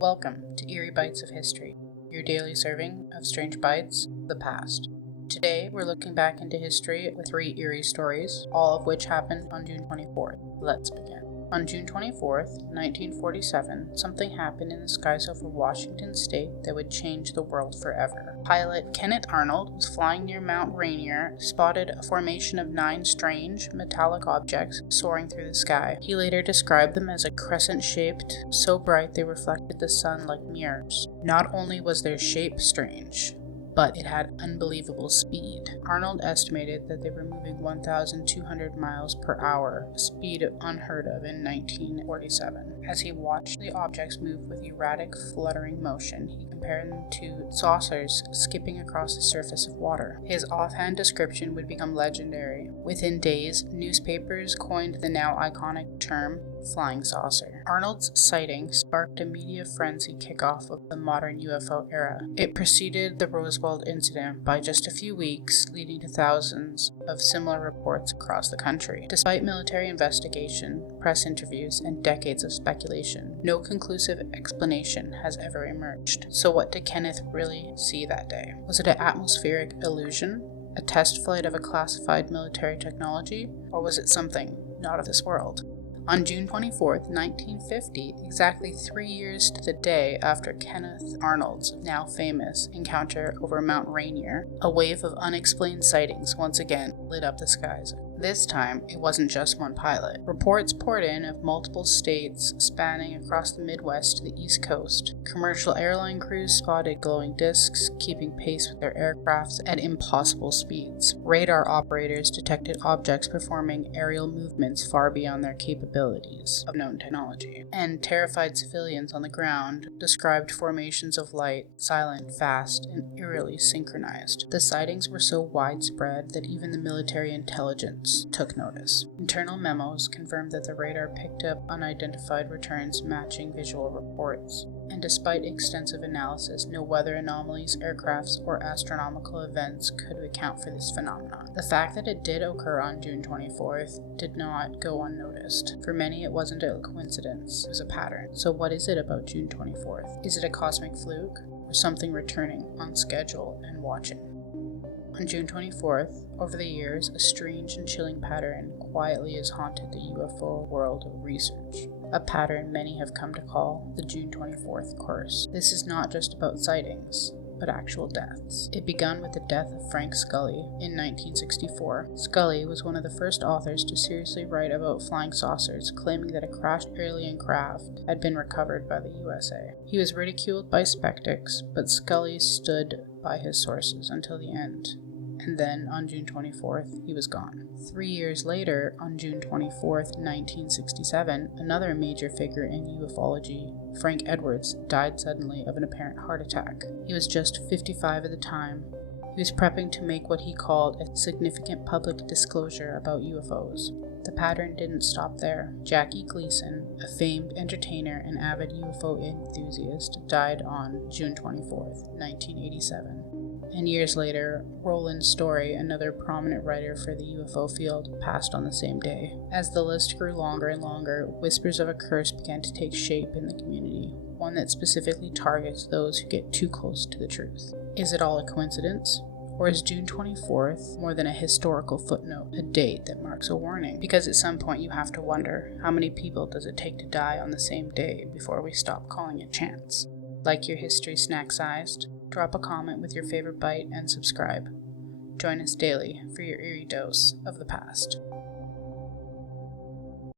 Welcome to Eerie Bites of History, your daily serving of strange bites of the past. Today, we're looking back into history with 3 eerie stories, all of which happened on June 24th. Let's begin. On June 24th, 1947, something happened in the skies over Washington state that would change the world forever. Pilot Kenneth Arnold was flying near Mount Rainier, spotted a formation of 9 strange, metallic objects soaring through the sky. He later described them as a crescent-shaped, so bright they reflected the sun like mirrors. Not only was their shape strange, but it had unbelievable speed. Arnold estimated that they were moving 1,200 miles per hour, a speed unheard of in 1947. As he watched the objects move with erratic, fluttering motion, he compared them to saucers skipping across the surface of water. His offhand description would become legendary. Within days, newspapers coined the now iconic term flying saucer. Arnold's sighting sparked a media frenzy kickoff of the modern UFO era. It preceded the Roswell incident by just a few weeks, leading to thousands of similar reports across the country. Despite military investigation, press interviews, and decades of speculation, no conclusive explanation has ever emerged. So what did Kenneth really see that day? Was it an atmospheric illusion? A test flight of a classified military technology? Or was it something not of this world? On June 24, 1950, exactly 3 years to the day after Kenneth Arnold's now famous encounter over Mount Rainier, a wave of unexplained sightings once again lit up the skies. This time, it wasn't just one pilot. Reports poured in of multiple states spanning across the Midwest to the East Coast. Commercial airline crews spotted glowing discs, keeping pace with their aircrafts at impossible speeds. Radar operators detected objects performing aerial movements far beyond their capabilities of known technology. And terrified civilians on the ground described formations of light, silent, fast, and eerily synchronized. The sightings were so widespread that even the military intelligence took notice. Internal memos confirmed that the radar picked up unidentified returns matching visual reports. And despite extensive analysis, no weather anomalies, aircrafts, or astronomical events could account for this phenomenon. The fact that it did occur on June 24th did not go unnoticed. For many, it wasn't a coincidence, it was a pattern. So what is it about June 24th? Is it a cosmic fluke, or something returning on schedule and watching? On June 24th, over the years, a strange and chilling pattern quietly has haunted the UFO world of research. A pattern many have come to call the June 24th curse. This is not just about sightings, but actual deaths. It began with the death of Frank Scully in 1964. Scully was one of the first authors to seriously write about flying saucers, claiming that a crashed alien craft had been recovered by the USA. He was ridiculed by skeptics, but Scully stood by his sources until the end. And then, on June 24th, he was gone. 3 years later, on June 24th, 1967, another major figure in ufology, Frank Edwards, died suddenly of an apparent heart attack. He was just 55 at the time. He was prepping to make what he called a significant public disclosure about UFOs. The pattern didn't stop there. Jackie Gleason, a famed entertainer and avid UFO enthusiast, died on June 24th, 1987. And years later, Roland Story, another prominent writer for the UFO field, passed on the same day. As the list grew longer and longer, whispers of a curse began to take shape in the community, one that specifically targets those who get too close to the truth. Is it all a coincidence? Or is June 24th more than a historical footnote, a date that marks a warning? Because at some point you have to wonder, how many people does it take to die on the same day before we stop calling it chance? Like your history snack-sized? Drop a comment with your favorite bite and subscribe. Join us daily for your eerie dose of the past.